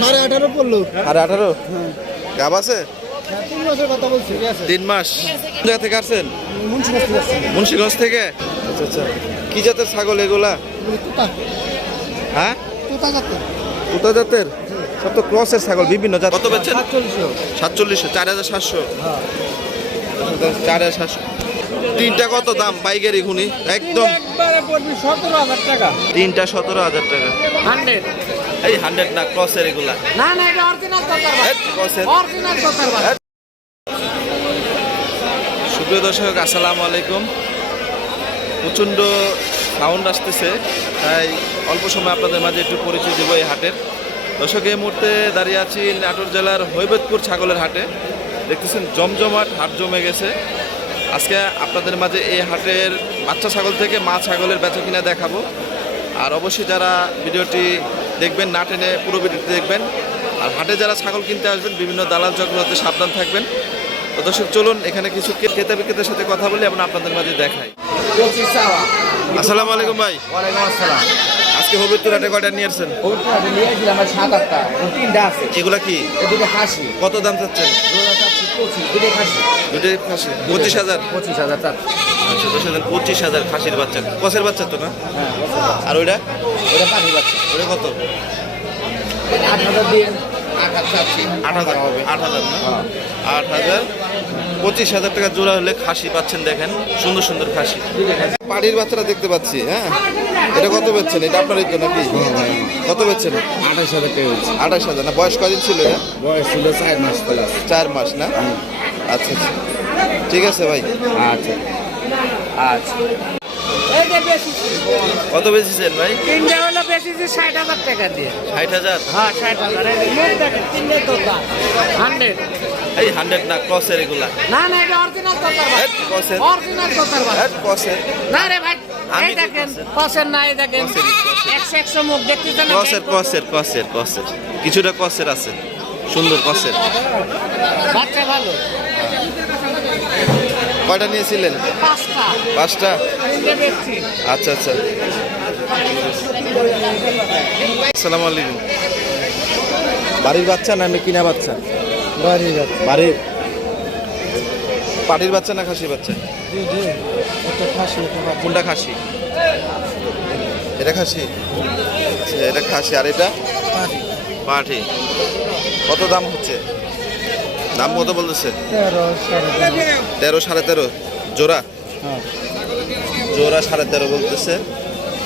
সাড়ে আঠারো পড়ল। আর আঠারো? গাব আছে? হ্যাঁ, তিন বলছি ঠিক আছে। তিন মাস। জায়গা থেকে আসছেন? মুন্সিগঞ্জ থেকে আচ্ছা আচ্ছা। কি জাতের ছাগল এগুলা? হ্যাঁ? কোথা জাতের। সব তো ক্রসের ছাগল বিভিন্ন জাত। কত বেচছেন? সাতচল্লিশশো। চার হাজার সাতশো। চার হাজার সাতশো। তিনটা কত দাম পাইকারি ঘুনি একদম। সতেরো হাজার টাকা। তিনটা সতেরো হাজার টাকা। হান্ড্রেড। এই হান্ড্রেড না ক্রসের এগুলা। না না এটা অরিজিনাল ক্রসের অরিজিনাল সুপ্রিয় দর্শক আসসালামু আলাইকুম। প্রচণ্ড সাউন্ড আসতেছে তাই অল্প সময় আপনাদের মাঝে একটু পরিচয় দেবো এই হাটের। দর্শক এই মুহূর্তে দাঁড়িয়ে আছি নাটোর জেলার হৈবতপুর ছাগলের হাটে। দেখতেছেন জমজমাট হাট জমে গেছে। আজকে আপনাদের মাঝে এই হাটের বাচ্চা ছাগল থেকে মা ছাগলের বেচা কিনা দেখাবো। আর অবশ্যই যারা ভিডিওটি দেখবেন, না টেনে পুরো ভিডিওটি দেখবেন। আর হাটে যারা ছাগল কিনতে আসবেন, বিভিন্ন দালাল চক্রতে সাবধান থাকবেন। তো দর্শক, চলুন, এখানে কিছু ক্রেতা বিক্রেতার সাথে কথা বলি, এবং আপনাদের মাঝে দেখাই। আসসালামু আলাইকুম ভাই। ওয়ালাইকুম আসসালাম আজকে হবিবপুর হাটে কয়টা নিয়ে আসছেন? এগুলা কি? এদিকে হাসি কত দাম চাচ্ছেন? পঁচিশ দুটো খাসি। পঁচিশ হাজার পঁচিশ হাজার। আচ্ছা দশ হাজার পঁচিশ হাজার খাসির বাচ্চা। কসের বাচ্চা তো না? হ্যাঁ। আর ওইটা? ওটা পাঠিয়ে পাচ্ছি ওটা কত? আট হাজার দিয়ে আট হবে। আট হাজার না? হ্যাঁ। আট হাজার পঁচিশ হাজার টাকা জোড়া হলে খাসি পাচ্ছেন দেখেন। সুন্দর সুন্দর খাসি। পাড়ির বাচ্চারা দেখতে পাচ্ছি হ্যাঁ? এটা কত বেচছেন? এটা আপনারই তো নাকি? কত বেচছেন? আঠাশ হাজার টাকা হচ্ছে আঠাশ হাজার না? বয়স কদিন ছিল এটা? বয়স ছিল চার মাস প্লাস। চার মাস না? আচ্ছা আচ্ছা। ঠিক আছে ভাই। আচ্ছা। আচ্ছা। কত বেচেছেন ভাই? তিনটা হলো যে ষাট হাজার টাকা দিয়ে। ষাট হাজার? হ্যাঁ ষাট হাজার। এই তিনটে তোতা। হান্ড্রেড। এই হান্ড্রেড না ক্রসের এগুলা? না না এটা অরিজিনাল তোতার এই ক্রসের। অরিজিনাল তোতার এই ক্রসের। না রে ভাই এই দেখেন ক্রসের। কসের না এই দেখেন। একশো একশো মুখ দেখতেছেন? ক্রসের ক্রসের ক্রসের ক্রসের। কিছুটা ক্রসের আছে। সুন্দর ক্রসের। বাচ্চা ভালো। কয়টা নিয়েছিলেন? পাঁচটা। আচ্ছা আচ্ছা। আসসালামু আলাইকুম। বাড়ির বাচ্চা না আমি কিনা বাচ্চা? বাড়ি যাচ্ছে বাড়ির? পাটির বাচ্চা না খাসির বাচ্চা? খাসি কোনটা খাসি? এটা খাসি? আচ্ছা এটা খাসি। আর এটা? পাটি। কত দাম হচ্ছে? দাম কত বলতেছে? তেরো সাড়ে তেরো। জোড়া? হ্যাঁ। জোড়া সাড়ে তেরো বলতেছে।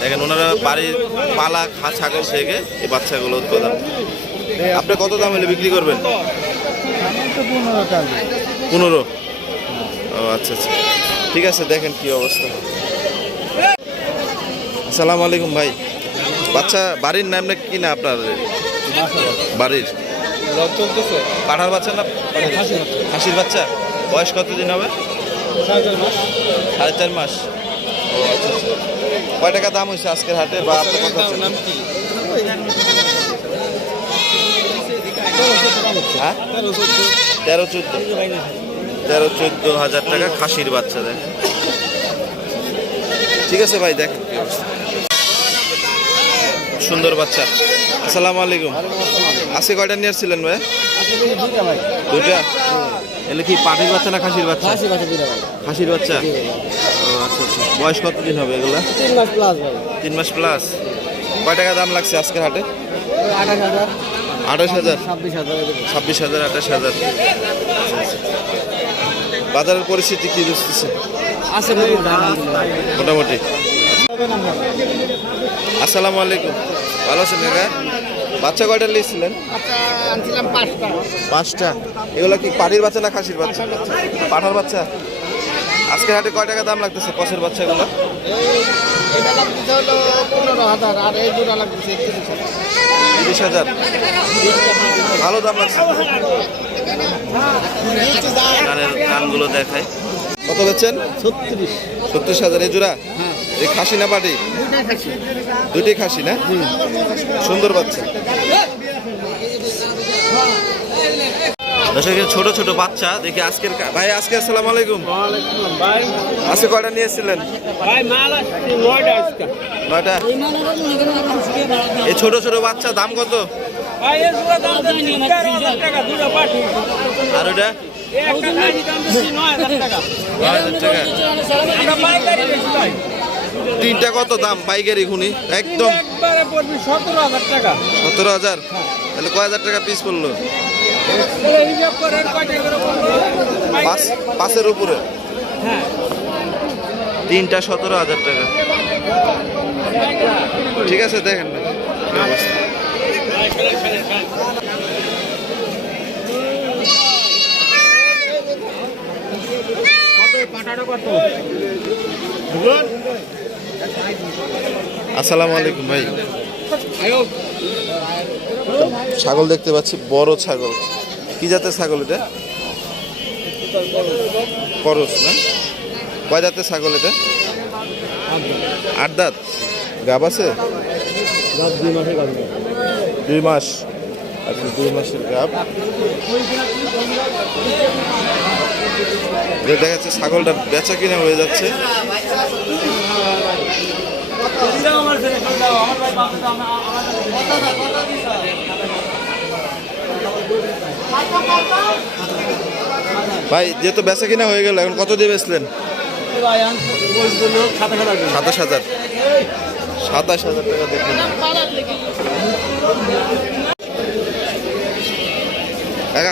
দেখেন ওনারা বাড়ির পালা খা ছাগল থেকে এই বাচ্চাগুলো উৎপাদন। আপনি কত দাম হলে বিক্রি করবেন? পনেরো ও আচ্ছা আচ্ছা। ঠিক আছে দেখেন কি অবস্থা। আসসালামু আলাইকুম ভাই। বাচ্চা বাড়ির নাম না কি না আপনার? বাড়ির? রথ চলতেছে। পাঠার বাচ্চা না? হাসির বাচ্চা। বয়স কতদিন হবে? সাড়ে চার মাস। ও আচ্ছা আচ্ছা। কয় টাকা দাম হয়েছে আজকের হাটে? বা? নাম কি? হ্যাঁ? তেরো চোদ্দ। তেরো চোদ্দ। হাজার টাকা খাসির বাচ্চা দেখ ঠিক আছে ভাই দেখ সুন্দর বাচ্চা। আসসালামু আলাইকুম। আজকে কয়টা নিয়ে আসছিলেন ভাই? দুইটা। এলে কি পাটির বাচ্চা না খাসির বাচ্চা? খাসি বাচ্চা দুইটা ভাই। খাসির বাচ্চা? ও আচ্ছা আচ্ছা। বয়স কতদিন হবে এগুলা? তিন মাস প্লাস ভাই। তিন মাস প্লাস কয় টাকা দাম লাগছে আজকের হাটে? আঠাশ হাজার। আঠাশ হাজার? ছাব্বিশ হাজার ছাব্বিশ হাজার আঠাশ হাজার। বাজারের পরিস্থিতি কি বুঝতেছে? আছে ভাই মোটামুটি। আসসালামু আলাইকুম। ভালো আছেন কাকা? বাচ্চা কয়টা নিয়েছিলেন? আচ্ছা পাঁচটা। এগুলো কি পাটির বাচ্চা না খাসির বাচ্চা? পাঠার বাচ্চা? আজকের হাটে কয় টাকা দাম লাগতেছে কষের বাচ্চাগুলো? তিরিশ হাজার। ভালো দাম লাগছে। কানগুলো দেখায় কত বেচছেন? ছত্রিশ। ছত্রিশ হাজার। এই জোড়া? এই খাসি না পাটি দুটি খাসি না? সুন্দর বাচ্চা। দর্শক ছোট ছোট বাচ্চা দেখি আজকের ভাই আজকে আসসালামু আলাইকুম। আজকে কয়টা নিয়েছিলেন ভাই মাল নয়টা এই ছোট ছোট বাচ্চা দাম কত? আর ওটা? নয় হাজার টাকা। তিনটা কত দাম পাইকারি খুনি? একদম। সতেরো হাজার তাহলে কয় হাজার টাকা পিস পড়ল? পাঁচের উপরে? হ্যাঁ। তিনটা সতেরো হাজার টাকা। ঠিক আছে দেখেন না কি অবস্থা। আসসালামু আলাইকুম ভাই। ছাগল দেখতে পাচ্ছি, বড় ছাগল। কি জাতের ছাগল এটা? করস না? কয় জাতের ছাগল এটা? আট দাঁত। গাব আছে? দুই মাস। আচ্ছা দুই মাসের গাব। দেখা যাচ্ছে ছাগলটা বেচা কিনা হয়ে যাচ্ছে। ভাই যেহেতু বেচা কিনা হয়ে গেল এখন কত দিয়ে বেচলেন? সাতাশ হাজার। সাতাশ হাজার টাকা দেখুন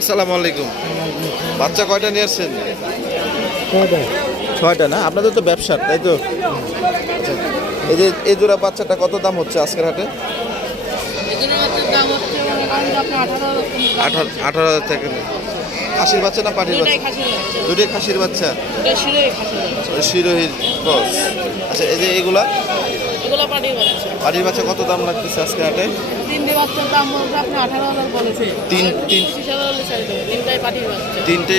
আসসালামু আলাইকুম। বাচ্চা কয়টা নিয়ে আসছেন? ছয়টা না? আপনাদের তো ব্যবসা তাই তো। এই যে এই জোড়া বাচ্চাটা কত দাম হচ্ছে আজকের হাটে? আঠারো হাজার টাকা খাসির বাচ্চা না পাটির বাচ্চা? দুটোই খাসির বাচ্চা? শিরোহির ক্রস আচ্ছা এই যে এগুলা? পাটির বাচ্চা। কত দাম লাগতেছে আজকে হাটে? তিনটে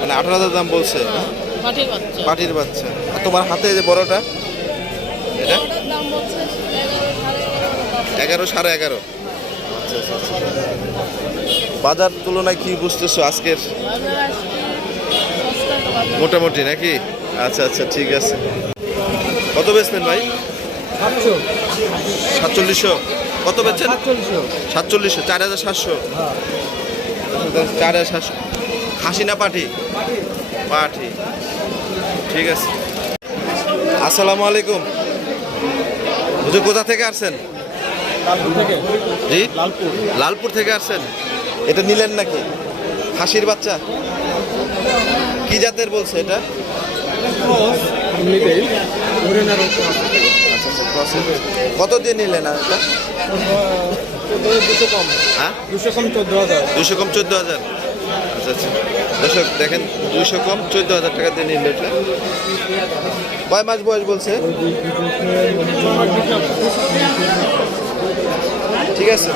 মানে আঠারো হাজার দাম বলছে হ্যাঁ বাচ্চা। পাটির বাচ্চা। আর তোমার হাতে যে বড়টা? এটা? এগারো সাড়ে এগারো। বাজার তুলনায় কি বুঝতেছো আজকের? মোটামুটি নাকি? আচ্ছা আচ্ছা ঠিক আছে। কত বেচবেন ভাই? সাতচল্লিশশো। কত বেচছেন? সাতচল্লিশশো। সাতচল্লিশশো চার হাজার সাতশো। চার হাজার সাতশো। খাসি না পাঠি পাঠি ঠিক আছে। আসসালামু আলাইকুম। হুজুর কোথা থেকে আসছেন? লালপুর থেকে। জি? লালপুর। লালপুর থেকে আসছেন? এটা নিলেন নাকি? হাসির বাচ্চা? কি জাতের বলছে এটা? আচ্ছা আচ্ছা কত দিয়ে নিলেন এটা দুশো কম। হ্যাঁ? দুশো কম চোদ্দ হাজার। দুশো কম চোদ্দ হাজার। আচ্ছা দর্শক দেখেন দুইশো কম চোদ্দ হাজার টাকা দিয়ে নিল এটা। কয় মাস বয়স বলছে? ঠিক আছে।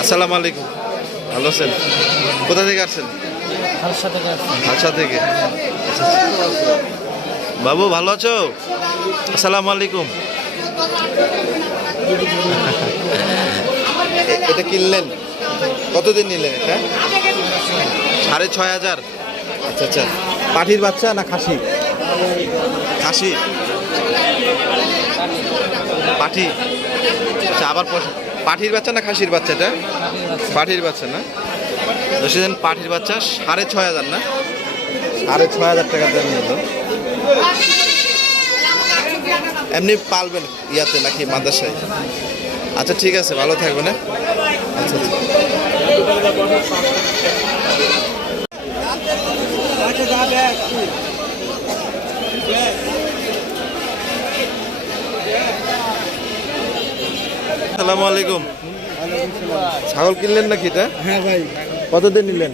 আসসালামু আলাইকুম। ভালো আছেন? কোথা থেকে আসছেন? থেকে আচ্ছা, আচ্ছা। বাবু ভালো আছো? আসসালামু আলাইকুম। এটা কিনলেন? কতদিন নিলেন এটা? সাড়ে ছয় হাজার। আচ্ছা আচ্ছা। পাঠির বাচ্চা না খাসি? খাসি। পাঠি। আচ্ছা আবার পাঠির বাচ্চা না খাসির বাচ্চা এটা? পাঠির বাচ্চা না? দশজন পাঠির বাচ্চা সাড়ে ছয় হাজার না? সাড়ে ছয় হাজার টাকা দেন এমনি পালবেন ইয়াতে নাকি মাদ্রাসায়? আচ্ছা ঠিক আছে ভালো থাকবেন হ্যাঁ? আচ্ছা আচ্ছা। আসসালামু আলাইকুম। ছাগল কিনলেন নাকি এটা? হ্যাঁ ভাই। কতদিন নিলেন?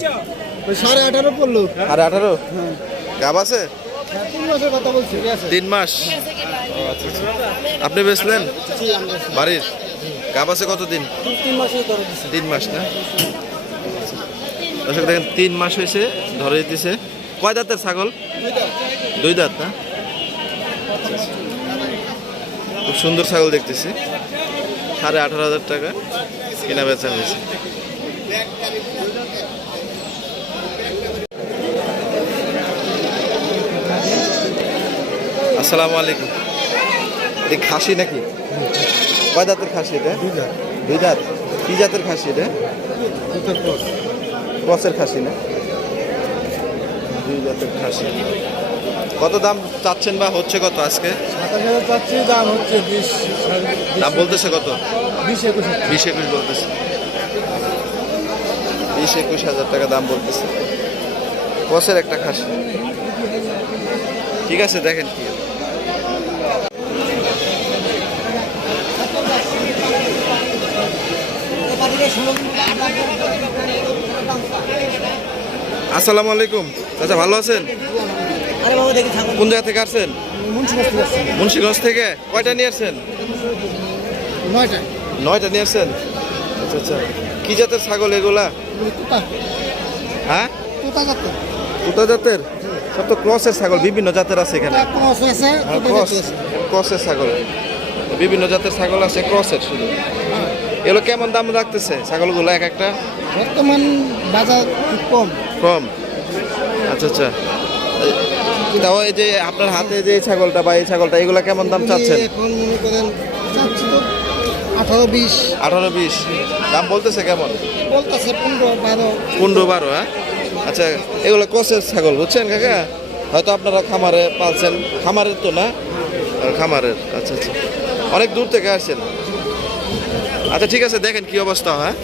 সাড়ে আঠারো পড়ল। আর আঠারো? গাব আছে? তিন বলছি। তিন মাস। আচ্ছা, আচ্ছা। আপনি বেচলেন? বাড়ির? গাব আছে কতদিন? তিন মাস না? দর্শক দেখেন তিন মাস হয়েছে ধরে দিতেছে কয় দাঁতের ছাগল? দুই দাঁত। না। খুব সুন্দর ছাগল দেখতেছি। সাড়ে আঠারো হাজার টাকা কেনা বেচা হয়েছে। আসসালামু আলাইকুম। এটা খাসি নাকি? কয় দাঁতের খাসি এটা? দুই দাঁত কি জাতের খাসি এটা? ক্রসের খাসি না? দুই জাতের খাসি। কত দাম চাচ্ছেন বা হচ্ছে কত আজকে? চাচ্ছি দাম হচ্ছে বিশ দাম বলতেছে কত? বিশ একুশ। বিশ একুশ বলতেছে। বিশ একুশ হাজার টাকা দাম বলতেছে। ক্রসের একটা খাসি। ঠিক আছে দেখেন কি। আসসালামু আলাইকুম। চাচা ভালো আছেন? আরে বাবা দেখি ছাগল কোন জায়গা থেকে আসছেন? মুন্সিগঞ্জ থেকে। কয়টা নিয়ে আসছেন? নয়টা নিয়ে আসছেন? আচ্ছা আচ্ছা। কি জাতের ছাগল এগুলা? হ্যাঁ? দুটা জাতের। সব তো ক্রসের ছাগল বিভিন্ন জাতের আছে এখানে। ক্রস আছে হ্যাঁ, ক্রস ক্রসের ছাগল। বিভিন্ন জাতের ছাগল আছে ক্রসের শুধু। এগুলো কেমন দাম রাখতেছে ছাগলগুলো এক একটা? বর্তমান বাজার কম। কম? আচ্ছা আচ্ছা। তাও এই যে আপনার হাতে যে ছাগলটা বা এই ছাগলটা এগুলো কেমন দাম চাচ্ছেন? এখন মনে করেন চাচ্ছি তো আঠারো বিশ। আঠারো বিশ। দাম বলতেছে কেমন? বলতেছে পনেরো বারো। পনেরো বারো হ্যাঁ? আচ্ছা এগুলো ক্রসের ছাগল বুঝছেন কাকা? হয়তো আপনারা খামারে পালছেন। খামারের তো না? খামারের আচ্ছা আচ্ছা। অনেক দূর থেকে আসছেন। আচ্ছা ঠিক আছে দেখেন কি অবস্থা হ্যাঁ?